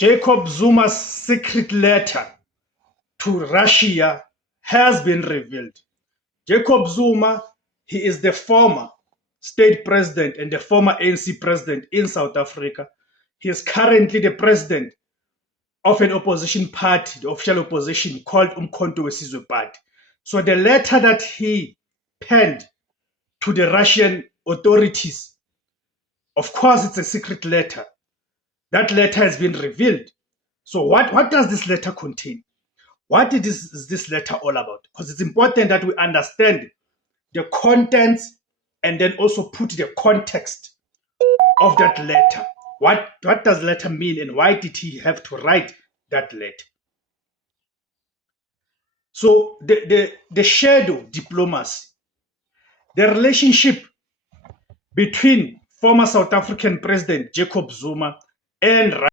Jacob Zuma's secret letter to Russia has been revealed. Jacob Zuma, he is the former state president and the former ANC president in South Africa. He is currently the president of an opposition party, the official opposition called Umkhonto weSizwe Party. So the letter that he penned to the Russian authorities, of course, it's a secret letter. That letter has been revealed. So what does this letter contain? What is this letter all about? Because it's important that we understand the contents and then also put the context of that letter. What does the letter mean and why did he have to write that letter? So the shadow diplomacy, the relationship between former South African President Jacob Zuma and